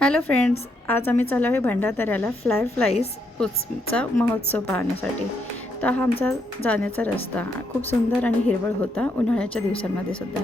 Hello friends, आज आम्ही चाललो आहे भंडारदऱ्याला फ्लायचा महोत्सव पाहण्यासाठी. तर हा आमचा जाण्याचा रस्ता खूप सुंदर आणि हिरवळ होता उन्हाळ्याच्या दिवसांमध्ये सुद्धा.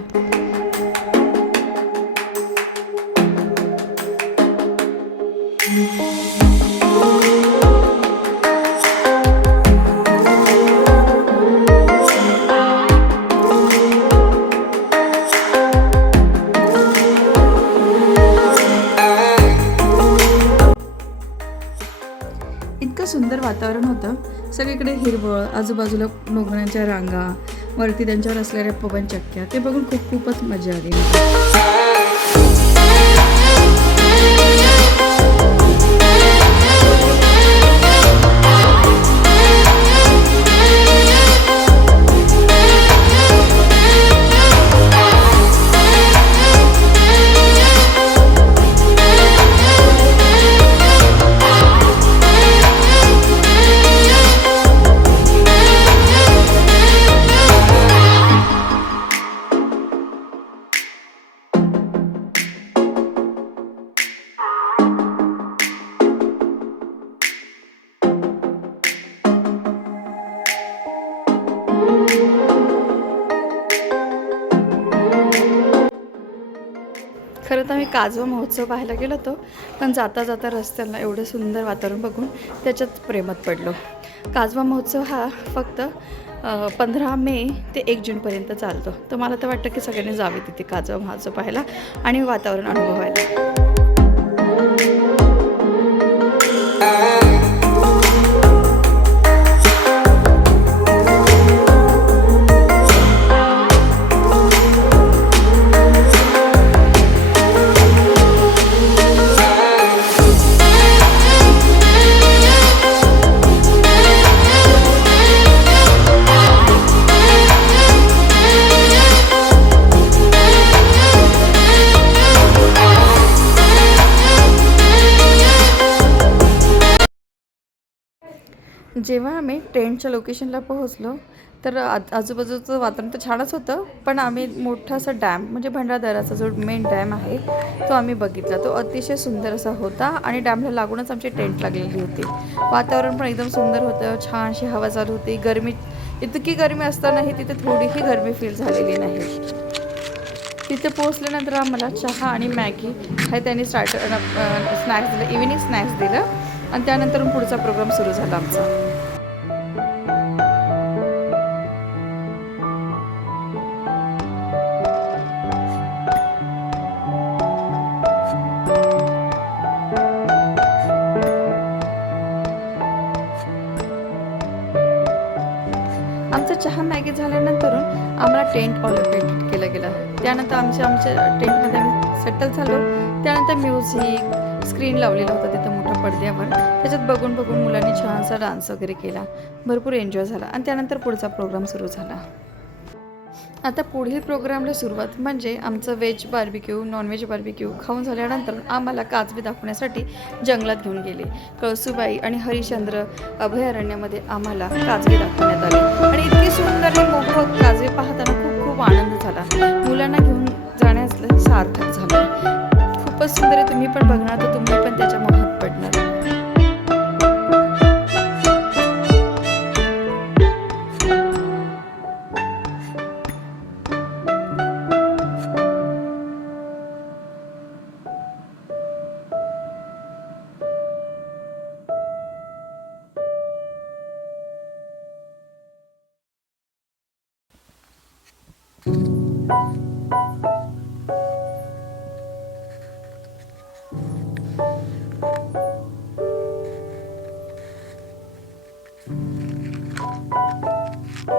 इतकं सुंदर वातावरण होतं. सगळीकडे हिरवळ, आजूबाजूला डोंगरांच्या रांगा, वरती त्यांच्यावर असलेल्या पवनचक्क्या, ते बघून खूपच मजा आली. खरं तर आम्ही काजवा महोत्सव पाहायला गेलो होतो, पण जाता जाता रस्त्याला एवढं सुंदर वातावरण बघून त्याच्यात प्रेमात पडलो. काजवा महोत्सव हा फक्त 15 मे ते 1 जूनपर्यंत चालतो. तर मला तर वाटतं की सगळ्यांनी जावे तिथे काजवा महोत्सव पाहायला आणि वातावरण अनुभवायला. जेव्हा आम्ही टेंटच्या लोकेशनला पोहोचलो तर आजूबाजूचं वातावरण तर छानच होतं, पण आम्ही मोठासा डॅम म्हणजे भंडारदऱ्याचा जो मेन डॅम आहे तो आम्ही बघितला. तो अतिशय सुंदर असा होता आणि डॅमला लागूनच आमची टेंट लागलेली होती. वातावरण पण एकदम सुंदर होतं, छानशी हवा चालू होती. इतकी गरमी असतानाही तिथे थोडीही गरमी फील झालेली नाही. तिथे पोहोचल्यानंतर आम्हाला चहा आणि मॅगी हे त्यांनी स्नॅक्स दिलं, इव्हिनिंग स्नॅक्स दिलं आणि त्यानंतर पुढचा प्रोग्राम सुरू झाला आमचा. आमचा चहा मॅगी झाल्यानंतर आम्हाला टेंट ऑलोकेट केलं गेलं. त्यानंतर आमच्या टेंटमध्ये आम्ही सेटल झालो. त्यानंतर म्युझिक स्क्रीन लावलेला होता तिथं मोठ्या पडद्यावर. त्याच्यात बघून मुलांनी छानसा डान्स वगैरे केला, भरपूर एन्जॉय झाला आणि त्यानंतर पुढचा प्रोग्राम सुरू झाला. आता पुढील प्रोग्रामला सुरुवात म्हणजे आमचं व्हेज बार्बिक्यू, नॉनव्हेज बार्बिक्यू खाऊन झाल्यानंतर आम्हाला काजवे दाखवण्यासाठी जंगलात घेऊन गेले. कळसूबाई आणि हरिश्चंद्र अभयारण्यामध्ये आम्हाला काजवे दाखवण्यात आले आणि इतकी सुंदर आणि मोफत काजवे पाहताना खूप आनंद झाला. मुलांना घेऊन जाण्यास सार्थक झालं. खूपच सुंदर आहे. तुम्ही पण बघणार तर तुम्ही पण त्याच्या मोहात पडणार.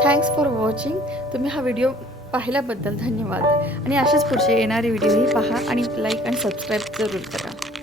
Thanks for watching. तुम्ही हा व्हिडिओ पाहिल्याबद्दल धन्यवाद आणि असेच पुढचे येणारे व्हिडिओही पहा आणि लाईक आणि सबस्क्राईब जरूर करा.